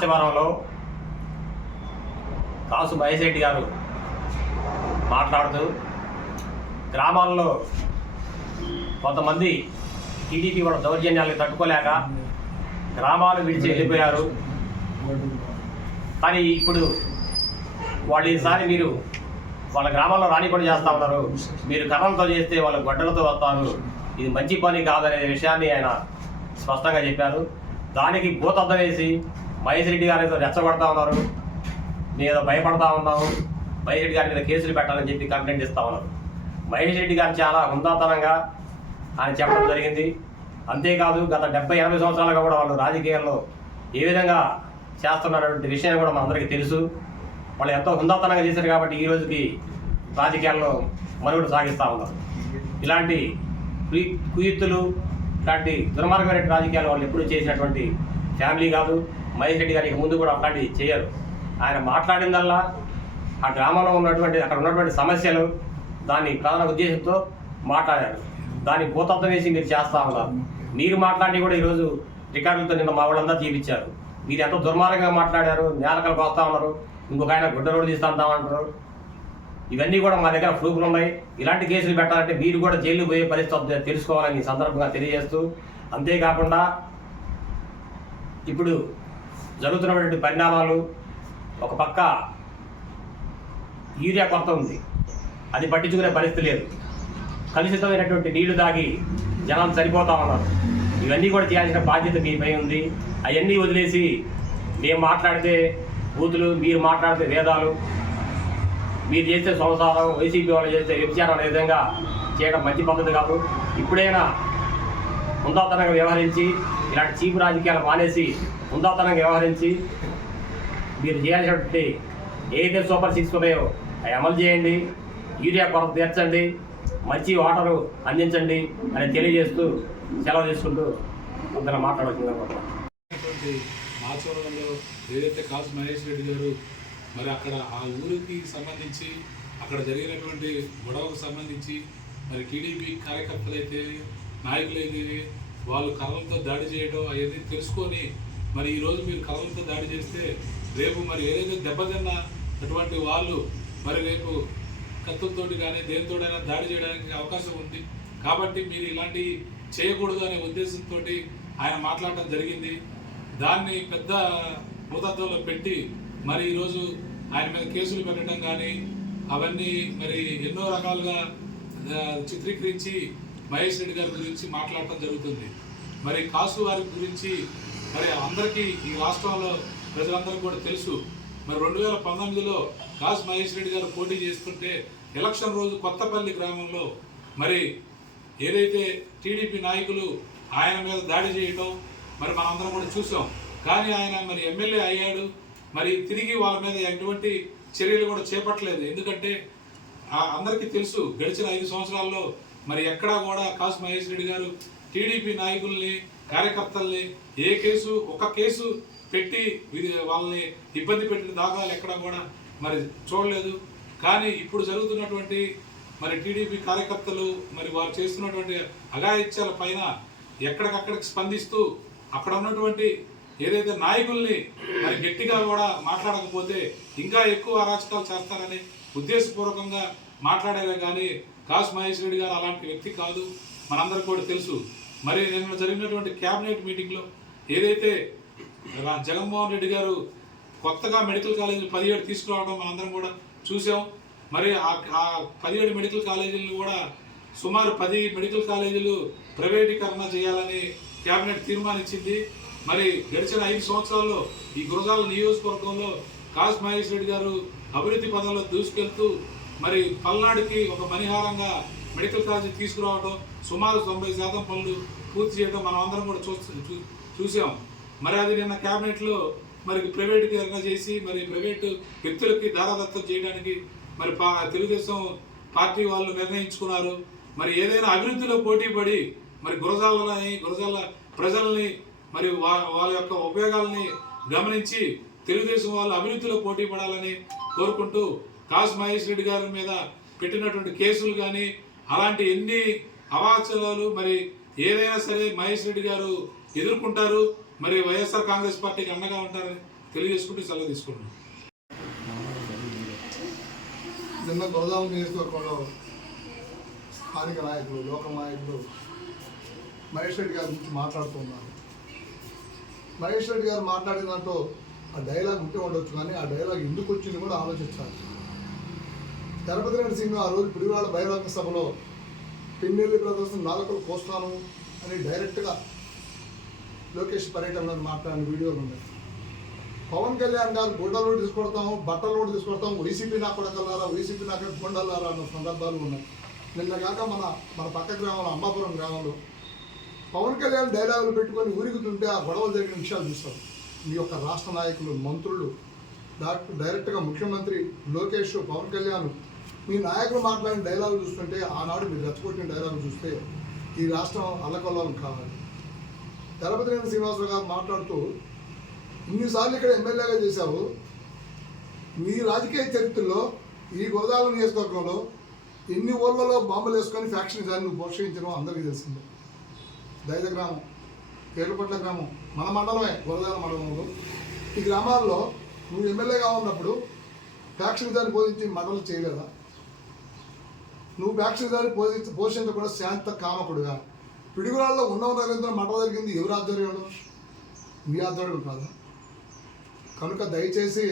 మాచవరంలో కాసు బయశెట్టి గారు మాట్లాడుతూ గ్రామాల్లో కొంతమంది టీడీపీ వాళ్ళ దౌర్జన్యాలు తట్టుకోలేక గ్రామాలు విడిచి వెళ్ళిపోయారు. కానీ ఇప్పుడు వాళ్ళు ఈసారి మీరు వాళ్ళ గ్రామాల్లో రానికుండా చేస్తూ ఉన్నారు. మీరు కర్రలతో చేస్తే వాళ్ళ గొడ్డలతో వస్తారు. ఇది మంచి పని కాదనే విషయాన్ని ఆయన స్పష్టంగా చెప్పారు. దానికి భూతద్దం వేసి మహేష్ రెడ్డి గారు ఏదో రెచ్చగొడతా ఉన్నారు. నేను ఏదో భయపడతా ఉన్నాము మహేష్ రెడ్డి గారి మీద కేసులు పెట్టాలని చెప్పి కంప్లైంట్ ఇస్తా ఉన్నారు. మహేష్ రెడ్డి గారు చాలా హుందాతనంగా ఆయన చెప్పడం జరిగింది. అంతేకాదు గత డెబ్బై ఎనభై సంవత్సరాలుగా కూడా వాళ్ళు రాజకీయాల్లో ఏ విధంగా చేస్తున్నటువంటి విషయం కూడా మనందరికీ తెలుసు. వాళ్ళు ఎంతో హుందాతనంగా చేశారు కాబట్టి ఈ రోజుకి రాజకీయాల్లో మనుగడ సాగిస్తూ ఉన్నారు. ఇలాంటి కుయు- కుయుక్తులు ఇలాంటి దుర్మార్గమైన రాజకీయాలు వాళ్ళు ఎప్పుడూ చేసినటువంటి ఫ్యామిలీ కాదు. మహేష్ రెడ్డి గారికి ముందు కూడా అట్లాంటివి చేయరు. ఆయన మాట్లాడిందల్లా ఆ గ్రామంలో ఉన్నటువంటి అక్కడ ఉన్నటువంటి సమస్యలు దాని ప్రధాన ఉద్దేశంతో మాట్లాడారు. దాన్ని భూతత్వం వేసి మీరు చేస్తా ఉన్నారు. మీరు మాట్లాడి కూడా ఈరోజు రికార్డులతో నిన్న మా వాళ్ళంతా తీపిచ్చారు. మీరు ఎంతో దుర్మార్గంగా మాట్లాడారు నేలకలు కోస్తా ఉన్నారు ఇంకొక ఆయన గుడ్డ రోడ్డు తీస్తామంటారు ఇవన్నీ కూడా మా దగ్గర ప్రూఫ్లు ఉన్నాయి. ఇలాంటి కేసులు పెట్టాలంటే మీరు కూడా జైలు పోయే పరిస్థితి తెలుసుకోవాలని ఈ సందర్భంగా తెలియజేస్తూ అంతేకాకుండా ఇప్పుడు జరుగుతున్నటువంటి పరిణామాలు ఒక పక్క యూరియా కొరత ఉంది. అది పట్టించుకునే పరిస్థితి లేదు. కలుషితమైనటువంటి నీళ్ళు తాగి జనాలు సరిపోతా ఉన్నారు. ఇవన్నీ కూడా చేయాల్సిన బాధ్యత మీపై ఉంది. అవన్నీ వదిలేసి మేము మాట్లాడితే బూతులు మీరు మాట్లాడితే వేదాలు మీరు చేస్తే సంసారం వైసీపీ వాళ్ళు చేస్తే వ్యభిచారం అనే విధంగా చేయడం మంచి పద్ధతి కాదు. ఇప్పుడైనా హుందాతనంగా వ్యవహరించి ఇలాంటి చీపు రాజకీయాలు మానేసి హుందాతనంగా వ్యవహరించి మీరు చేయాల్సినటువంటి ఏదైతే సూపర్ సిక్స్ ఉన్నాయో అవి అమలు చేయండి. యూరియా కొరత తీర్చండి. మంచి వాటరు అందించండి అని తెలియజేస్తూ సెలవు తీసుకుంటూ కొంత మాట్లాడవచ్చింది మాచవరంలో ఏదైతే కాసు మహేష్ రెడ్డి గారు మరి అక్కడ ఆ ఊరికి సంబంధించి అక్కడ జరిగినటువంటి గొడవకు సంబంధించి మరి టీడీపీ కార్యకర్తలు అయితే నాయకులు అయితే వాళ్ళు కర్రలతో దాడి చేయడం అవన్నీ తెలుసుకొని మరి ఈరోజు మీరు కర్రలతో దాడి చేస్తే రేపు మరి ఏదైతే దెబ్బతిన్న అటువంటి వాళ్ళు మరి రేపు కత్తులతోటి కానీ దేనితోటైనా దాడి చేయడానికి అవకాశం ఉంది. కాబట్టి మీరు ఇలాంటి చేయకూడదు అనే ఉద్దేశంతో ఆయన మాట్లాడటం జరిగింది. దాన్ని పెద్ద భూతత్వంలో పెట్టి మరి ఈరోజు ఆయన మీద కేసులు పెట్టడం కానీ అవన్నీ మరి ఎన్నో రకాలుగా చిత్రీకరించి మహేష్ రెడ్డి గారి గురించి మాట్లాడటం జరుగుతుంది. మరి కాసు వారి గురించి మరి అందరికీ ఈ రాష్ట్రంలో ప్రజలందరికీ కూడా తెలుసు. మరి రెండు వేల పంతొమ్మిదిలో కాసు మహేష్ రెడ్డి గారు పోటీ చేస్తుంటే ఎలక్షన్ రోజు కొత్తపల్లి గ్రామంలో మరి ఏదైతే టీడీపీ నాయకులు ఆయన మీద దాడి చేయటం మరి మనందరం కూడా చూసాం. కానీ ఆయన మరి ఎమ్మెల్యే అయ్యాడు. మరి తిరిగి వాళ్ళ మీద ఎటువంటి చర్యలు కూడా చేపట్టలేదు. ఎందుకంటే ఆ అందరికీ తెలుసు గడిచిన ఐదు సంవత్సరాల్లో మరి ఎక్కడా కూడా కాసు మహేష్ రెడ్డి గారు టీడీపీ నాయకుల్ని కార్యకర్తల్ని ఏ కేసు ఒక కేసు పెట్టి వాళ్ళని ఇబ్బంది పెట్టిన దాఖలాలు ఎక్కడ కూడా మరి చూడలేదు. కానీ ఇప్పుడు జరుగుతున్నటువంటి మరి టీడీపీ కార్యకర్తలు మరి వారు చేస్తున్నటువంటి అఘాయిత్యాల పైన ఎక్కడికక్కడికి స్పందిస్తూ అక్కడ ఉన్నటువంటి ఏదైతే నాయకుల్ని మరి గట్టిగా కూడా మాట్లాడకపోతే ఇంకా ఎక్కువ అరాచకాలు చేస్తారని ఉద్దేశపూర్వకంగా మాట్లాడారే కానీ కాసు మహేష్ రెడ్డి గారు అలాంటి వ్యక్తి కాదు. మనందరికీ కూడా తెలుసు మరి నిన్న జరిగినటువంటి క్యాబినెట్ మీటింగ్లో ఏదైతే రా- జగన్మోహన్ రెడ్డి గారు కొత్తగా మెడికల్ కాలేజీ పదిహేడు తీసుకురావడం మనందరం కూడా చూసాం. మరి ఆ ఆ పదిహేడు మెడికల్ కాలేజీలను కూడా సుమారు పది మెడికల్ కాలేజీలు ప్రైవేటీకరణ చేయాలని కేబినెట్ తీర్మానించింది. మరి గడిచిన ఐదు సంవత్సరాల్లో ఈ గురజాల నియోజకవర్గంలో కాస్ మహేష్ రెడ్డి గారు అభివృద్ధి పదంలో దూసుకెళ్తూ మరి పల్నాడుకి ఒక మణిహారంగా మెడికల్ కాలేజీ తీసుకురావడం సుమారు తొంభై శాతం పనులు పూర్తి చేయడం మనం అందరం కూడా చూస్తూ చూ- చూసాం. మరి అది నిన్న క్యాబినెట్లో మరి ప్రైవేటీకరణ చేసి మరి ప్రైవేటు వ్యక్తులకి దారాదత్తం చేయడానికి మరి పా తెలుగుదేశం పార్టీ వాళ్ళు నిర్ణయించుకున్నారు. మరి ఏదైనా అభివృద్ధిలో పోటీ పడి మరి గురజాలని గురజాల ప్రజల్ని మరి వా వాళ్ళ యొక్క ఉపయోగాలని గమనించి తెలుగుదేశం వాళ్ళు అభివృద్ధిలో పోటీ పడాలని కోరుకుంటూ కాసు మహేష్ రెడ్డి గారి మీద పెట్టినటువంటి కేసులు కానీ అలాంటి ఎన్ని అవాచలాలు మరి ఏదైనా సరే మహేష్ రెడ్డి గారు ఎదుర్కొంటారు మరి వైఎస్ఆర్ కాంగ్రెస్ పార్టీకి అండగా ఉంటారని తెలియజేసుకుంటూ సెలవు తీసుకుంటున్నాను నిన్న గోదావరి నియోజకవర్గంలో స్థానిక నాయకులు లోకల్ నాయకులు మహేష్ రెడ్డి గారి గురించి మాట్లాడుతున్నారు మహేష్ రెడ్డి గారు మాట్లాడిన దాంట్లో ఆ డైలాగ్ ఉంటే ఉండొచ్చు కానీ ఆ డైలాగ్ ఎందుకు వచ్చింది కూడా ఆలోచించాలి. తిరుపతి రెడ్డి సింగ్ ఆ రోజు పిడివాడ బహిరంగ సభలో పిన్నెల్లి బ్రదర్స్ నాలుకలు కోస్తాను అని డైరెక్ట్గా లోకేష్ పర్యటనలో మాట్లాడిన వీడియోలు ఉన్నాయి. పవన్ కళ్యాణ్ గారు గుండెలు తీసుకొడతాము బట్టలు కూడా తీసుకొడతాము వైసీపీ నా కొడకల్లారా వైసీపీ నాకు గుండెల్లారా అన్న సందర్భాలు ఉన్నాయి. నిన్న కాక మన మన పక్క గ్రామంలో అంబాపురం గ్రామంలో పవన్ కళ్యాణ్ డైలాగులు పెట్టుకొని ఊరుగుతుంటే ఆ గొడవలు జరిగిన విషయాలు చూస్తాం. మీ యొక్క రాష్ట్ర నాయకులు మంత్రులు డాక్టర్ డైరెక్ట్గా ముఖ్యమంత్రి లోకేష్ పవన్ కళ్యాణ్ మీ నాయకులు మాట్లాడిన డైలాగ్ చూస్తుంటే ఆనాడు మీరు రెచ్చగొట్టిన డైలాగ్ చూస్తే ఈ రాష్ట్రం అల్లకొల్లం కావాలి. దళపతి రేణు శ్రీనివాసరావు గారు మాట్లాడుతూ ఇన్నిసార్లు ఇక్కడ ఎమ్మెల్యేగా చేశావు. మీ రాజకీయ చరిత్రలో ఈ గోదావరి నియోజకవర్గంలో ఎన్ని ఊళ్ళలో బాంబులు వేసుకొని ఫ్యాక్షన్ దాన్ని నువ్వు ప్రోత్సహించడం అందరికీ తెలిసిందే. దైద గ్రామం పేరుపట్ల గ్రామం మన మండలమే గోదావరి మండలంలో ఈ గ్రామాల్లో నువ్వు ఎమ్మెల్యేగా ఉన్నప్పుడు ఫ్యాక్షన్ దాన్ని బోధించి మండలం చేయలేదా? నువ్వు ఫ్యాక్షన్ పోషి పోషించి పోషించకుండా శాంత కామకుడుగా. పిడుగురాల్లో ఉన్నవ నరేంద్ర మండలం జరిగింది ఎవరి ఆధ్వర్యంలో? మీ ఆధ్వర్యం కాదా. కనుక దయచేసి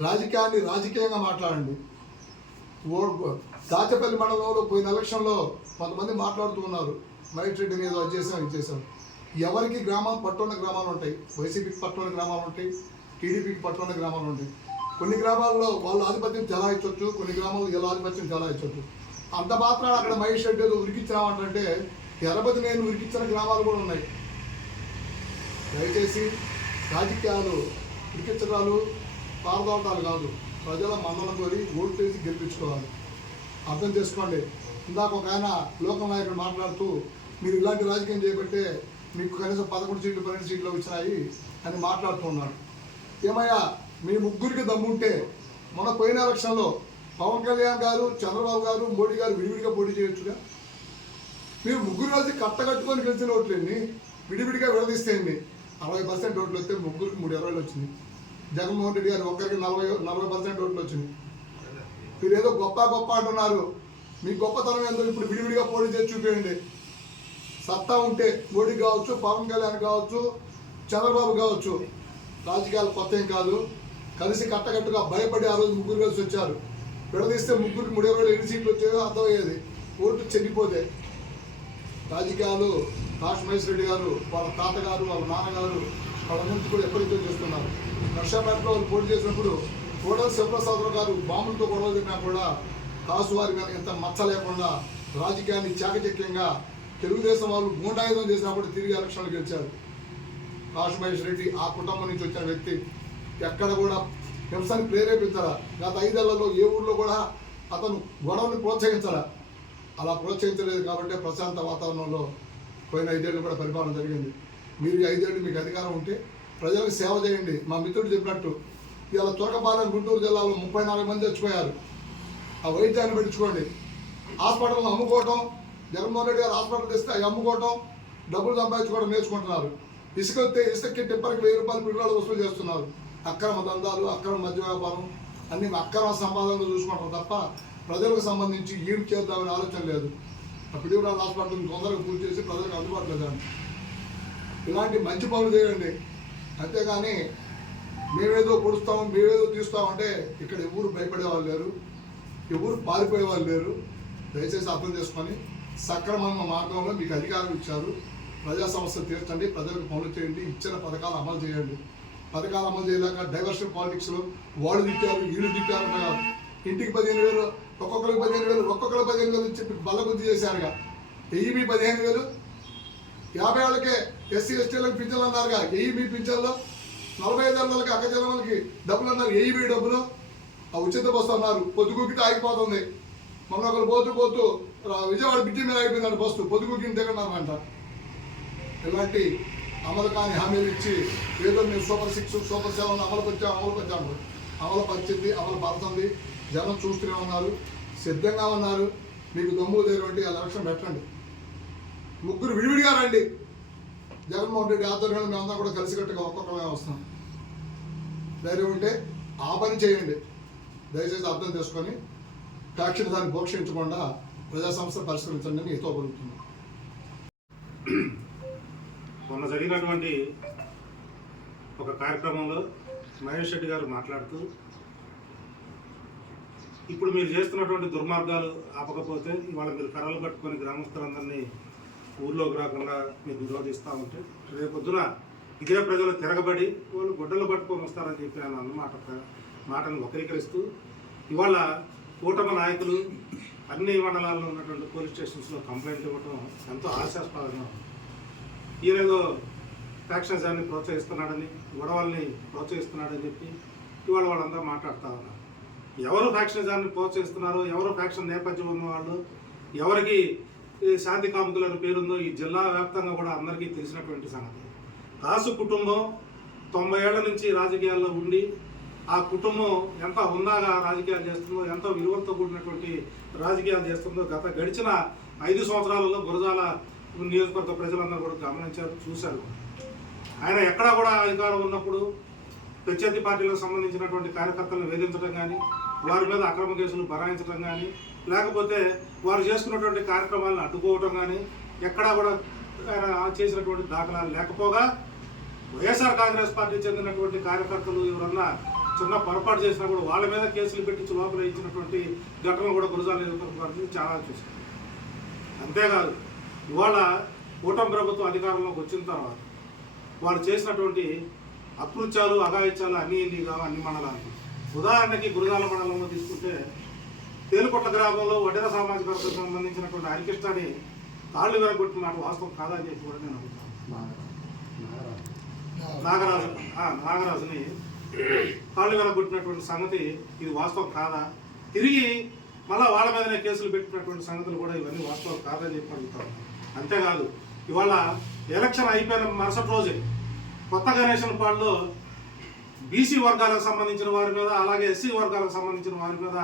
రాజకీయాన్ని రాజకీయంగా మాట్లాడండి. ఓ దాచపల్లి మండలంలో పోయిన ఎలక్షన్లో కొంతమంది మాట్లాడుతూ ఉన్నారు. మైట్ రెడ్డిని ఏదో అది చేసాం ఇది చేసాం ఎవరికి గ్రామం? పట్టున్న గ్రామాలు ఉంటాయి. వైసీపీకి పట్టున్న గ్రామాలు ఉంటాయి. టీడీపీకి పట్టున్న గ్రామాలు ఉంటాయి. కొన్ని గ్రామాల్లో వాళ్ళ ఆధిపత్యం చెలాయించవచ్చు. కొన్ని గ్రామాల్లో ఎలా ఆధిపత్యం చెలాయించవచ్చు. అంత మాత్రాన అక్కడ మహేష్ రెడ్డి ఏదో ఉరికించామంటే ఎరబతి నేను ఉరికించిన గ్రామాలు కూడా ఉన్నాయి. దయచేసి రాజకీయాలు ఉరికించడాలు పారదోటాలు కాదు. ప్రజల మందల కోరి ఓటు వేసి గెలిపించుకోవాలి. అర్థం చేసుకోండి. ఇందాక ఒక ఆయన లోకం నాయకుడు మాట్లాడుతూ మీరు ఇలాంటి రాజకీయం చేపట్టే మీకు కనీసం పదకొండు సీట్లు పన్నెండు సీట్లు వచ్చినాయి అని మాట్లాడుతున్నాడు ఏమయ్యా మీ ముగ్గురికి దమ్ముంటే మన పోయిన ఎలక్షన్లో పవన్ కళ్యాణ్ గారు చంద్రబాబు గారు మోడీ గారు విడివిడిగా పోటీ చేయొచ్చుగా? మీరు ముగ్గురు కలిసి కట్టకట్టుకొని గెలిచిన ఓట్లేండి విడివిడిగా విడదీస్తే అండి అరవై పర్సెంట్ ఓట్లు వస్తే ముగ్గురికి మూడు ఇరవైలు వచ్చింది. జగన్మోహన్ రెడ్డి గారు ఒక్కరికి నలభై నలభై పర్సెంట్ ఓట్లు వచ్చింది. మీరు ఏదో గొప్ప గొప్ప అంటున్నారు. మీ గొప్పతనం ఏందో ఇప్పుడు విడివిడిగా పోటీ చేసి చూపించండి సత్తా ఉంటే మోడీ కావచ్చు పవన్ కళ్యాణ్ కావచ్చు చంద్రబాబు కావచ్చు. రాజకీయాలు కొత్త ఏం కాదు. కలిసి కట్టకట్టుగా భయపడి ఆ రోజు ముగ్గురు కలిసి వచ్చారు. విడదీస్తే ముగ్గురు మూడే రోజులు ఎన్ని సీట్లు వచ్చాయో అర్థమయ్యేది. ఓట్లు చెల్లిపోతే రాజకీయాలు రాష్ట్ర మహేష్ రెడ్డి గారు వాళ్ళ తాతగారు వాళ్ళ నాన్నగారు వాళ్ళ నుంచి కూడా ఎప్పటికీ చేస్తున్నారు. నర్సాపేటలో వాళ్ళు పోటీ చేసినప్పుడు కోడల శివప్రసాదరావు గారు బాంబులతో గొడవ తిన్నా కూడా కాసు వారి మీద ఎంత మచ్చ లేకుండా రాజకీయాన్ని చాకచక్యంగా తెలుగుదేశం వాళ్ళు గూండాయుధం చేసినప్పుడు తిరిగి ఎలక్షన్లు గెలిచారు. రాష్ట్ర మహేష్ రెడ్డి ఆ కుటుంబం నుంచి వచ్చిన వ్యక్తి ఎక్కడ కూడా హింసని ప్రేరేపించాలా? గత ఐదేళ్ళలో ఏ ఊర్లో కూడా అతను గొడవని ప్రోత్సహించాలా? అలా ప్రోత్సహించలేదు కాబట్టి ప్రశాంత వాతావరణంలో పోయిన ఐదేళ్ళు కూడా పరిపాలన జరిగింది. మీరు ఐదేళ్ళు మీకు అధికారం ఉంటే ప్రజలకు సేవ చేయండి. మా మిత్రుడు చెప్పినట్టు ఇలా తురకపాలెం గుంటూరు జిల్లాలో ముప్పై నాలుగు మంది చచ్చిపోయారు. ఆ వైద్యాన్ని పెంచుకోండి. హాస్పిటల్ని అమ్ముకోవటం జగన్మోహన్ రెడ్డి గారు హాస్పిటల్ తెస్తే అవి అమ్ముకోవటం డబ్బులు సంపాదించుకోవడం నేర్చుకుంటున్నారు. ఇసుక వస్తే ఇసుకకి టిప్పర్కి వెయ్యి రూపాయలు పిల్లలు వసూలు చేస్తున్నారు. అక్రమ దందాలు అక్రమ మద్య వ్యాపారం అన్ని అక్రమ సంపాదనలు చూసుకుంటాం తప్ప ప్రజలకు సంబంధించి ఏం చేద్దామని ఆలోచన లేదు. ఆ హాస్పిటల్ హాస్పిటల్ని తొందరగా పూర్తి చేసి ప్రజలకు అందుబాటులో ఇలాంటి మంచి పనులు చేయండి. అంతేగాని మేమేదో పొడుస్తాం మేమేదో తీస్తామంటే ఇక్కడ ఎవరు భయపడే వాళ్ళు లేరు. ఎవరు పారిపోయే వాళ్ళు లేరు. దయచేసి అర్థం చేసుకొని సక్రమంగా మార్గంలో మీకు అధికారం ఇచ్చారు. ప్రజా సమస్యలు తీర్చండి ప్రజలకు పనులు చేయండి ఇచ్చిన పథకాలు అమలు చేయండి. పథకాలు అమలు చేయలేక డైవర్షన్ పాలిటిక్స్లో వాళ్ళు తిట్టారు వీళ్ళు తిట్టారు ఇంటికి పదిహేను వేలు ఒక్కొక్కరికి పదిహేను వేలు ఒక్కొక్కరు పదిహేను వేలు చెప్పి బలబుద్ధి చేశారుగా. వెయ్యి పదిహేను వేలు. యాభై వాళ్ళకే ఎస్సీ ఎస్టీలకు పింఛన్లు అన్నారుగా ఏఈబీ పింఛన్లో. నలభై ఐదు వందలకి అక్క డబ్బులు అన్నారు. ఏఈబీ డబ్బులు. ఆ ఉచిత బస్సు అన్నారు. పొద్దుగుకి ఆగిపోతుంది. మొన్న ఒకరు పోతూ పోతూ విజయవాడ బ్రిడ్జి మీద ఆగిపోయిందంట బస్సు. పొద్దుగుకిని దిగన్నారంట ఇలాంటి అమలు కాని హామీలు ఇచ్చి ఏదో మీరు సూపర్ సిక్స్ సూపర్ సెవెన్ అమలు పరిచాం అమలు పరిచాము అమలు పరిచింది అమలు పడుతుంది జనం చూస్తూనే ఉన్నారు సిద్ధంగా ఉన్నారు. మీకు దమ్ము తెరవంటి ఆ లక్ష్యం పెట్టండి. ముగ్గురు విడివిడిగా రండి. జగన్మోహన్ రెడ్డి ఆధ్వర్యంలో మేమంతా కూడా కలిసికట్టుగా ఒక్కొక్కమే వస్తాం. ధైర్యం ఉంటే ఆ పని చేయండి. దయచేసి అర్థం చేసుకొని ఫ్యాక్షన్ దాన్ని పోషించకుండా ప్రజా సంస్థ పరిష్కరించండి అని హితో మొన్న జరిగినటువంటి ఒక కార్యక్రమంలో మహేష్ రెడ్డి గారు మాట్లాడుతూ ఇప్పుడు మీరు చేస్తున్నటువంటి దుర్మార్గాలు ఆపకపోతే ఇవాళ మీరు కర్రలు పట్టుకొని గ్రామస్తులందరినీ ఊర్లోకి రాకుండా మీరు నిరోధిస్తూ ఉంటే రేపొద్దున ఇదే ప్రజలు తిరగబడి వాళ్ళు గుడ్డలు పట్టుకొని వస్తారని చెప్పి ఆయన అన్నమాట మాటను వక్రీకరిస్తూ ఇవాళ కూటమి నాయకులు అన్ని మండలాల్లో ఉన్నటువంటి పోలీస్ స్టేషన్స్లో కంప్లైంట్ ఇవ్వడం ఎంతో ఆశాస్పదంగా ఉంది. ఈయనేదో ఫ్యాక్షన్సాన్ని ప్రోత్సహిస్తున్నాడని గొడవల్ని ప్రోత్సహిస్తున్నాడని చెప్పి ఇవాళ వాళ్ళందరూ మాట్లాడుతూ ఉన్నారు. ఎవరు ఫ్యాక్షనిజాన్ని ప్రోత్సహిస్తున్నారో ఎవరు ఫ్యాక్షన్ నేపథ్యం ఉన్నవాళ్ళు ఎవరికి శాంతి కాముకుల పేరుందో ఈ జిల్లా వ్యాప్తంగా కూడా అందరికీ తెలిసినటువంటి సంగతి. రాసు కుటుంబం తొంభై ఏళ్ళ నుంచి రాజకీయాల్లో ఉండి ఆ కుటుంబం ఎంత హుందాగా రాజకీయాలు చేస్తుందో ఎంతో విలువలతో కూడినటువంటి రాజకీయాలు చేస్తుందో గత గడిచిన ఐదు సంవత్సరాలలో గురజాల నియోజకవర్గ ప్రజలందరూ కూడా గమనించారు చూశారు. ఆయన ఎక్కడా కూడా అధికారం ఉన్నప్పుడు ప్రత్యర్థి పార్టీలకు సంబంధించినటువంటి కార్యకర్తలను వేధించడం కానీ వారి మీద అక్రమ కేసులు బరాయించడం కానీ లేకపోతే వారు చేసుకున్నటువంటి కార్యక్రమాలను అడ్డుకోవటం కానీ ఎక్కడా కూడా ఆయన చేసినటువంటి దాఖలాలు లేకపోగా వైఎస్ఆర్ కాంగ్రెస్ పార్టీ చెందినటువంటి కార్యకర్తలు ఎవరన్నా చిన్న పొరపాటు చేసినా కూడా వాళ్ళ మీద కేసులు పెట్టించి లోపల ఇచ్చినటువంటి ఘటన కూడా గురజాల నియోజకవర్గం చాలా చూసాం అంతేకాదు ఇవాళ కూటమి ప్రభుత్వం అధికారంలోకి వచ్చిన తర్వాత వాళ్ళు చేసినటువంటి అకృత్యాలు అఘాయిత్యాలు అన్ని ఇన్ని కావు అన్ని మండలాలు. ఉదాహరణకి గురుదాల మండలంలో తీసుకుంటే తేలుకొట్ల గ్రామంలో వడ్డెర సామాజిక సంబంధించినటువంటి హరికృష్ణని తాళ్ళు వెరగొట్టిన మాట వాస్తవం కాదని చెప్పి కూడా నేను అడుగుతాను. నాగరాజు. నాగరాజుని తాళ్ళు వెలగొట్టినటువంటి సంగతి ఇది వాస్తవం కాదా? తిరిగి మళ్ళా వాళ్ళ మీదనే కేసులు పెట్టినటువంటి సంగతులు కూడా ఇవన్నీ వాస్తవం కాదని చెప్పి అడుగుతాను. అంతేకాదు ఇవాళ ఎలక్షన్ అయిపోయిన మరుసటి రోజే కొత్త గణేషన్ పాడులో బీసీ వర్గాలకు సంబంధించిన వారి మీద అలాగే ఎస్సీ వర్గాలకు సంబంధించిన వారి మీద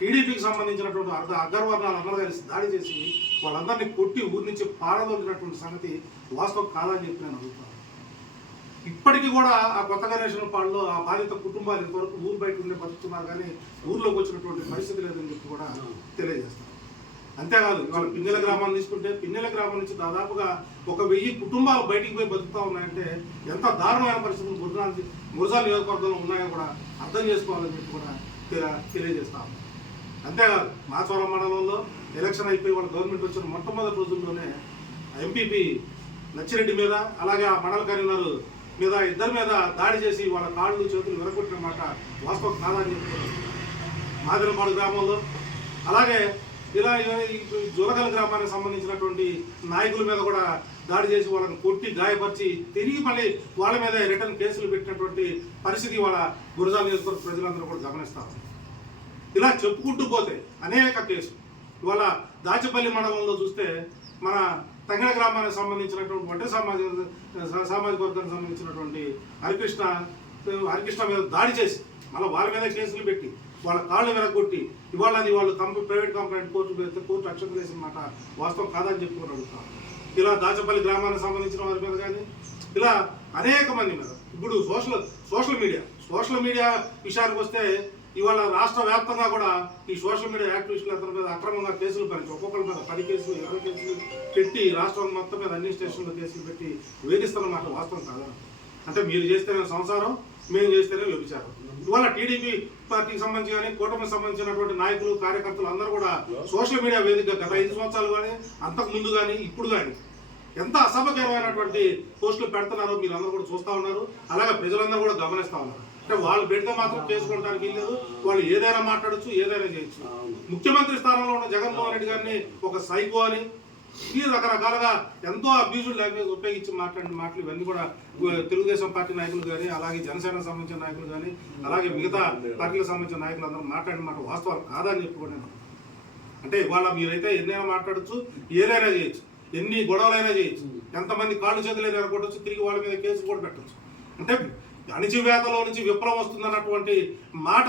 టీడీపీకి సంబంధించినటువంటి అర్ధ అగ్రవర్ణాలు అందరూ కలిసి దాడి చేసి వాళ్ళందరినీ కొట్టి ఊరి నుంచి పారదోలినటువంటి సంగతి వాస్తవం కాదని చెప్పి నేను అడుగుతాను ఇప్పటికీ కూడా ఆ కొత్త గణేషన్ పాడులో ఆ బాధిత కుటుంబాలు ఇంతవరకు ఊరు బయట ఉండే బతుకుతున్నారు కానీ ఊర్లోకి వచ్చినటువంటి పరిస్థితి లేదని చెప్పి కూడా తెలియజేస్తాను. అంతేకాదు ఇవాళ పిన్నెల గ్రామాన్ని తీసుకుంటే పిన్నెల గ్రామం నుంచి దాదాపుగా ఒక వెయ్యి కుటుంబాలు బయటికి పోయి బతుకుతా ఉన్నాయంటే ఎంత దారుణమైన పరిస్థితులు గురునాథ్ మురుజాల నియోజకవర్గంలో ఉన్నాయో కూడా అర్థం చేసుకోవాలని చెప్పి కూడా తెల- తెలియజేస్తా ఉన్నాం. అంతేకాదు మాచవరం మండలంలో ఎలక్షన్ అయిపోయి వాళ్ళ గవర్నమెంట్ వచ్చిన మొట్టమొదటి రోజుల్లోనే ఎంపీపీ నచ్చిరెడ్డి మీద అలాగే ఆ మండల కన్వీనర్ మీద ఇద్దరి మీద దాడి చేసి వాళ్ళ కాళ్ళు చేతులు విరగొట్టిన మాట వాస్తవం కాదని చెప్పి మాదిరపాడు గ్రామంలో. అలాగే ఇలా ఈ జోరగల్ గ్రామానికి సంబంధించినటువంటి నాయకుల మీద కూడా దాడి చేసి వాళ్ళని కొట్టి గాయపరిచి తిరిగి మళ్ళీ వాళ్ళ మీద రిటర్న్ కేసులు పెట్టినటువంటి పరిస్థితి వాళ్ళ గురజాల నియోజకవర్గ ప్రజలందరూ కూడా గమనిస్తారు ఇలా చెప్పుకుంటూ పోతే అనేక కేసులు. ఇవాళ దాచపల్లి మండలంలో చూస్తే మన తంగడ గ్రామానికి సంబంధించినటువంటి ఒంటరి సామాజిక సామాజిక వర్గానికి సంబంధించినటువంటి హరికృష్ణ హరికృష్ణ మీద దాడి చేసి మళ్ళీ వాళ్ళ మీద కేసులు పెట్టి వాళ్ళ కాళ్ళు వెరగొట్టి ఇవాళ అది వాళ్ళు కంపెనీ ప్రైవేట్ కంపెనీ కోర్టు పెడితే కోర్టు అక్షత వేసిన మాట వాస్తవం కాదని చెప్పుకొని అడుగుతాం. ఇలా దాచపల్లి గ్రామానికి సంబంధించిన వారి మీద కానీ ఇలా అనేక మంది మీద. ఇప్పుడు social social media social media విషయానికి వస్తే ఇవాళ రాష్ట్ర వ్యాప్తంగా కూడా ఈ సోషల్ మీడియా యాక్టివిస్టులు అతని మీద అక్రమంగా కేసులు పరిచి ఒక్కొక్కరి మీద పది కేసులు ఇరవై కేసులు పెట్టి రాష్ట్రం మొత్తం మీద అన్ని స్టేషన్లో కేసులు పెట్టి వేధిస్తున్నమాట వాస్తవం కాదా? అంటే మీరు చేస్తేనే సంసారం మేము చేస్తేనే వ్యభిచారం. ఇవాళ టీడీపీ పార్టీకి సంబంధించి కానీ కూటమికి సంబంధించినటువంటి నాయకులు కార్యకర్తలు అందరూ కూడా సోషల్ మీడియా వేదికగా గత ఐదు సంవత్సరాలు కానీ అంతకు ముందు కానీ ఇప్పుడు కానీ ఎంత అసభ్యకరమైనటువంటి పోస్టులు పెడుతున్నారో మీరు అందరూ కూడా చూస్తా ఉన్నారు. అలాగే ప్రజలందరూ కూడా గమనిస్తా ఉన్నారు. అంటే వాళ్ళు పెడితే మాత్రం చేసుకోవడానికి లేదు. వాళ్ళు ఏదైనా మాట్లాడచ్చు ఏదైనా చేయొచ్చు. ముఖ్యమంత్రి స్థానంలో ఉన్న జగన్మోహన్ రెడ్డి గారిని ఒక సైకో అని ఈ రకరకాలుగా ఎంతో అబ్యూజ్డ్ లాంగ్వేజ్ ఉపయోగించి మాట్లాడిన మాటలు ఇవన్నీ కూడా తెలుగుదేశం పార్టీ నాయకులు కానీ అలాగే జనసేనకు సంబంధించిన నాయకులు కానీ అలాగే మిగతా పార్టీలకు సంబంధించిన నాయకులు అందరూ మాట్లాడిన మాట వాస్తవాలు కాదని చెప్పుకోండి అంటే ఇవాళ మీరైతే ఎన్నైనా మాట్లాడచ్చు ఏదైనా చేయొచ్చు ఎన్ని గొడవలైనా చేయొచ్చు ఎంతమంది కాళ్ళు చేతులైనా కొట్టచ్చు తిరిగి వాళ్ళ మీద కేసు కూడా పెట్టచ్చు. అంటే అణిచివేతలో నుంచి విప్లవం వస్తుందన్నటువంటి మాట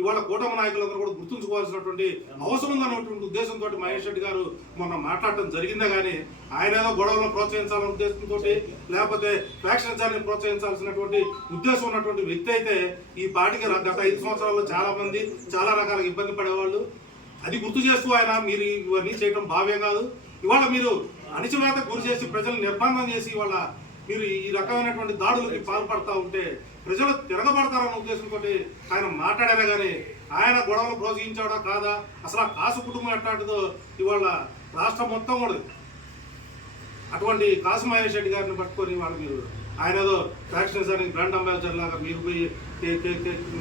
ఇవాళ కూటమి నాయకులందరూ కూడా గుర్తుంచుకోవాల్సినటువంటి అవసరం ఉందన్నటువంటి ఉద్దేశంతో మహేష్ రెడ్డి గారు మొన్న మాట్లాడటం జరిగిందే కానీ ఆయన ఏదో గొడవలను ప్రోత్సహించాలనే ఉద్దేశంతో లేకపోతే ఫ్యాక్షనిజాన్ని ప్రోత్సహించాల్సినటువంటి ఉద్దేశం ఉన్నటువంటి వ్యక్తి అయితే ఈ పార్టీకి గత ఐదు సంవత్సరాల్లో చాలా మంది చాలా రకాల ఇబ్బంది పడేవాళ్ళు. అది గుర్తు చేస్తూ ఆయన మీరు ఇవన్నీ చేయడం భావ్యం కాదు. ఇవాళ మీరు అణిచివేత గురి చేసి ప్రజలు నిర్బంధం చేసి ఇవాళ మీరు ఈ రకమైనటువంటి దాడులకి పాల్పడతా ఉంటే ప్రజలు తిరగబడతారన్న ఉద్దేశంతో ఆయన మాట్లాడారా కానీ ఆయన గొడవలు ప్రోత్సహించాడా కాదా? అసలు ఆ కాసు కుటుంబం ఎట్లాంటిదో ఇవాళ రాష్ట్రం మొత్తం కూడా అటువంటి కాసు మహేష్ రెడ్డి గారిని పట్టుకొని వాళ్ళు మీరు ఆయన ఏదో ఫ్యాక్షన్స్ అని బ్రాండ్ అంబాసిడర్ లాగా మీరు పోయి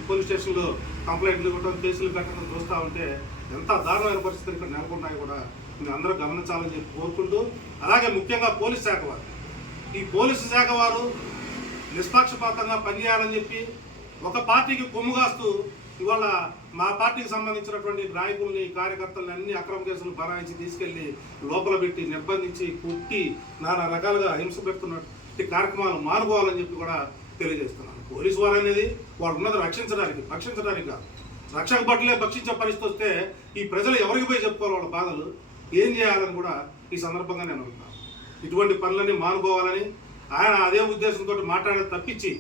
పోలీస్ స్టేషన్లో కంప్లైంట్లు ఇవ్వడం కేసులు పెట్టడం చూస్తూ ఉంటే ఎంత దారుణమైన పరిస్థితులు ఇక్కడ నెలకొన్నాయి కూడా మీరు అందరూ గమనించాలని చెప్పి కోరుకుంటూ అలాగే ముఖ్యంగా పోలీస్ శాఖ వారు. ఈ పోలీసు శాఖ వారు నిష్పక్షపాతంగా పనిచేయాలని చెప్పి ఒక పార్టీకి కొమ్ముగాస్తూ ఇవాళ మా పార్టీకి సంబంధించినటువంటి నాయకుల్ని కార్యకర్తల్ని అన్ని అక్రమ కేసులు బనాయించి తీసుకెళ్ళి లోపల పెట్టి నిర్బంధించి కుట్టి నానా రకాలుగా హింస పెడుతున్నటువంటి కార్యక్రమాలు మానుకోవాలని చెప్పి కూడా తెలియజేస్తున్నాను. పోలీసు వారు అనేది వాళ్ళు ఉన్నది రక్షించడానికి భక్షించడానికి కాదు. రక్షక బట్టలే భక్షించే పరిస్థితి వస్తే ఈ ప్రజలు ఎవరికి పోయి చెప్పుకోవాలి వాళ్ళ బాధలు? ఏం చేయాలని కూడా ఈ సందర్భంగా నేను అనుకుంటున్నాను ఇటువంటి పనులన్నీ మానుకోవాలని ఆయన అదే ఉద్దేశంతో మాట్లాడేది తప్పించి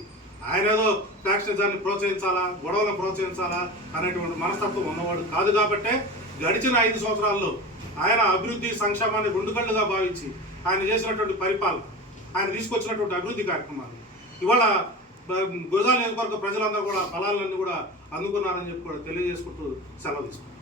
ఆయన ఏదో ఫ్యాక్షనిజాన్ని ప్రోత్సహించాలా గొడవలను ప్రోత్సహించాలా అనేటువంటి మనస్తత్వం ఉన్నవాడు కాదు కాబట్టే గడిచిన ఐదు సంవత్సరాల్లో ఆయన అభివృద్ధి సంక్షేమాన్ని రెండు కళ్ళుగా భావించి ఆయన చేసినటువంటి పరిపాలన ఆయన తీసుకొచ్చినటువంటి అభివృద్ధి కార్యక్రమాలు. ఇవాళ ఆ, గురజాల నియోజకవర్గ ప్రజలందరూ కూడా ఫలాలన్నీ కూడా అందుకున్నారని చెప్పి కూడా తెలియజేసుకుంటూ సెలవు తీసుకుంటాం